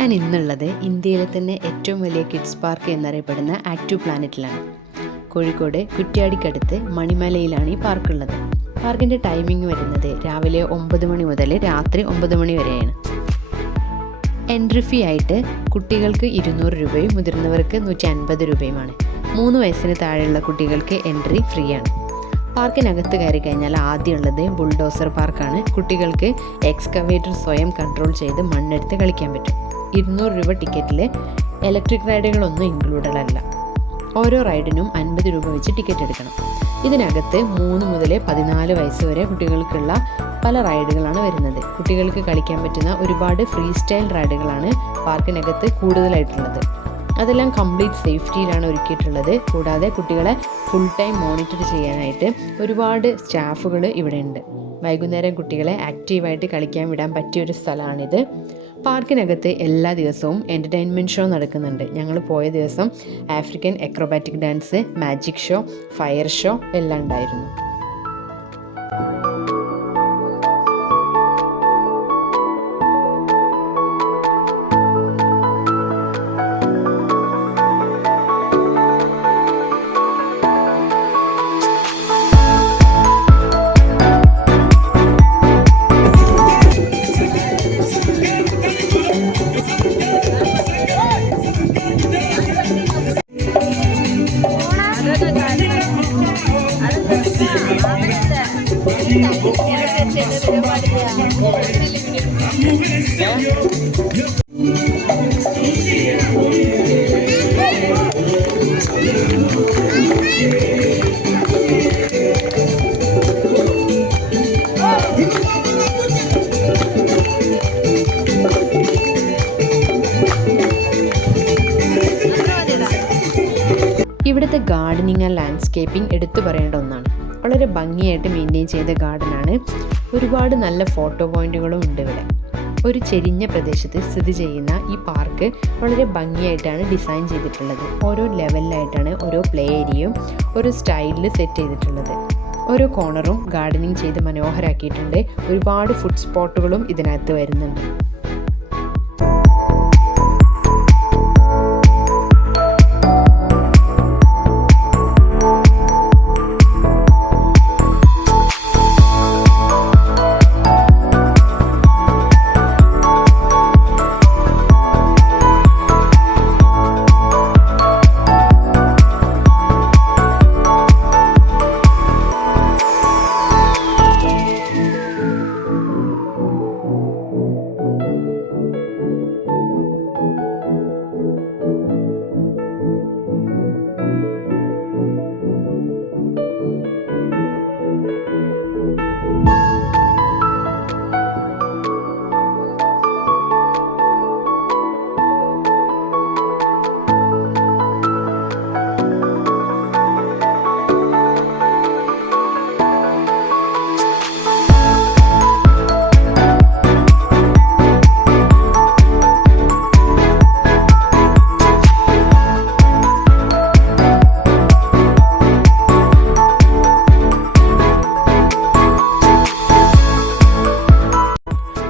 ഞാൻ ഇന്നുള്ളത് ഇന്ത്യയിലെ തന്നെ ഏറ്റവും വലിയ കിഡ്സ് പാർക്ക് എന്നറിയപ്പെടുന്ന ആക്റ്റീവ് പ്ലാനറ്റിലാണ്. കോഴിക്കോട് കുറ്റ്യാടിക്കടുത്ത് മണിമലയിലാണ് ഈ പാർക്കുള്ളത്. പാർക്കിൻ്റെ ടൈമിംഗ് വരുന്നത് രാവിലെ 9 മണി മുതൽ രാത്രി 9 മണി വരെയാണ്. എൻട്രി ഫീ ആയിട്ട് കുട്ടികൾക്ക് 200 രൂപയും മുതിർന്നവർക്ക് 150 രൂപയുമാണ്. 3 വയസ്സിന് താഴെയുള്ള കുട്ടികൾക്ക് എൻട്രി ഫ്രീ ആണ്. പാർക്കിനകത്ത് കയറി കഴിഞ്ഞാൽ ആദ്യമുള്ളത് ബുൾഡോസർ പാർക്കാണ്. കുട്ടികൾക്ക് എക്സ്കവേറ്റർ സ്വയം കൺട്രോൾ ചെയ്ത് മണ്ണെടുത്ത് കളിക്കാൻ പറ്റും. 200 രൂപ ടിക്കറ്റിൽ ഇലക്ട്രിക് റൈഡുകളൊന്നും ഇൻക്ലൂഡഡ് അല്ല. ഓരോ റൈഡിനും 50 രൂപ വെച്ച് ടിക്കറ്റ് എടുക്കണം. ഇതിനകത്ത് 3 മുതൽ 14 വയസ്സ് വരെ കുട്ടികൾക്കുള്ള പല റൈഡുകളാണ് വരുന്നത്. കുട്ടികൾക്ക് കളിക്കാൻ പറ്റുന്ന ഒരുപാട് ഫ്രീ സ്റ്റൈൽ റൈഡുകളാണ് പാർക്കിനകത്ത് കൂടുതലായിട്ടുള്ളത്. അതെല്ലാം കംപ്ലീറ്റ് സേഫ്റ്റിയിലാണ് ഒരുക്കിയിട്ടുള്ളത്. കൂടാതെ കുട്ടികളെ ഫുൾ ടൈം മോണിറ്റർ ചെയ്യാനായിട്ട് ഒരുപാട് സ്റ്റാഫുകൾ ഇവിടെ ഉണ്ട്. വൈകുന്നേരം കുട്ടികളെ ആക്റ്റീവായിട്ട് കളിക്കാൻ വിടാൻ പറ്റിയൊരു സ്ഥലമാണിത്. പാർക്കിനകത്ത് എല്ലാ ദിവസവും എൻ്റർടൈൻമെൻറ്റ് ഷോ നടക്കുന്നുണ്ട്. ഞങ്ങൾ പോയ ദിവസം African acrobatic dance, magic show, fire show എല്ലാം ഉണ്ടായിരുന്നു. ഇവിടുത്തെ ഗാർഡനിങ് ആൻഡ് ലാൻഡ്സ്കേപ്പിംഗ് എടുത്തു പറയേണ്ട ഒന്നാണ്. വളരെ ഭംഗിയായിട്ട് മെയിൻറ്റെയിൻ ചെയ്ത ഗാർഡനാണ്. ഒരുപാട് നല്ല ഫോട്ടോ പോയിന്റുകളും ഉണ്ട് ഇവിടെ. ഒരു ചെരിഞ്ഞ പ്രദേശത്ത് സ്ഥിതി ചെയ്യുന്ന ഈ പാർക്ക് വളരെ ഭംഗിയായിട്ടാണ് ഡിസൈൻ ചെയ്തിട്ടുള്ളത്. ഓരോ ലെവലിലായിട്ടാണ് ഓരോ പ്ലേ ഏരിയയും ഒരു സ്റ്റൈലിൽ സെറ്റ് ചെയ്തിട്ടുള്ളത്. ഓരോ കോർണറും ഗാർഡനിങ് ചെയ്ത് മനോഹരമാക്കിയിട്ടുണ്ട്. ഒരുപാട് ഫുഡ് സ്പോട്ടുകളും ഇതിനകത്ത് വരുന്നുണ്ട്.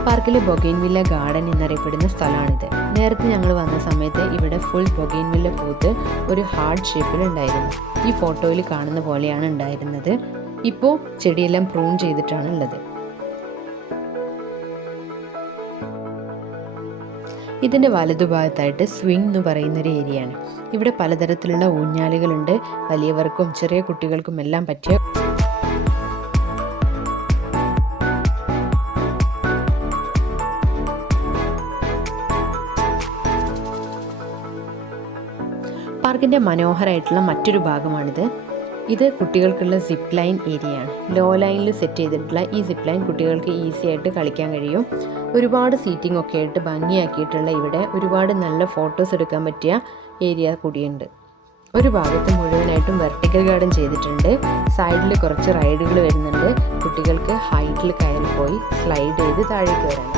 പാർക്കിലെ ബൊഗെയിൻവില്ല ഗാർഡൻ എന്നറിയപ്പെടുന്ന സ്ഥലമാണിത്. നേരത്തെ ഞങ്ങൾ വന്ന സമയത്ത് ഇവിടെ ഫുൾ ബൊഗെയിൻവില്ല പൂത്ത് ഒരു ഹാർട്ട് ഷേപ്പിലുണ്ടായിരുന്നു. ഈ ഫോട്ടോയിൽ കാണുന്ന പോലെയാണ് ഉണ്ടായിരുന്നത്. ഇപ്പോൾ ചെടിയെല്ലാം പ്രൂൺ ചെയ്തിട്ടാണ് ഉള്ളത്. ഇതിൻ്റെ വലതുഭാഗത്തായിട്ട് സ്വിംഗ് എന്ന് പറയുന്നൊരു ഏരിയയാണ്. ഇവിടെ പലതരത്തിലുള്ള ഊഞ്ഞാലുകളുണ്ട്. വലിയവർക്കും ചെറിയ കുട്ടികൾക്കും എല്ലാം പറ്റിയ പാർക്കിൻ്റെ മനോഹരമായിട്ടുള്ള മറ്റൊരു ഭാഗമാണിത്. ഇത് കുട്ടികൾക്കുള്ള സിപ്പ് ലൈൻ ഏരിയയാണ്. ലോ ലൈനിൽ സെറ്റ് ചെയ്തിട്ടുള്ള ഈ സിപ്പ് ലൈൻ കുട്ടികൾക്ക് ഈസി ആയിട്ട് കളിക്കാൻ കഴിയും. ഒരുപാട് സീറ്റിംഗ് ഒക്കെ ആയിട്ട് ഭംഗിയാക്കിയിട്ടുള്ള ഇവിടെ ഒരുപാട് നല്ല ഫോട്ടോസ് എടുക്കാൻ പറ്റിയ ഏരിയ കൂടിയുണ്ട്. ഒരു ഭാഗത്ത് മുഴുവനായിട്ടും വെർട്ടിക്കൽ ഗാർഡൻ ചെയ്തിട്ടുണ്ട്. സൈഡിൽ കുറച്ച് റൈഡുകൾ വരുന്നുണ്ട്. കുട്ടികൾക്ക് ഹൈറ്റിൽ കയറി പോയി സ്ലൈഡ് ചെയ്ത് താഴേക്ക് വരാൻ.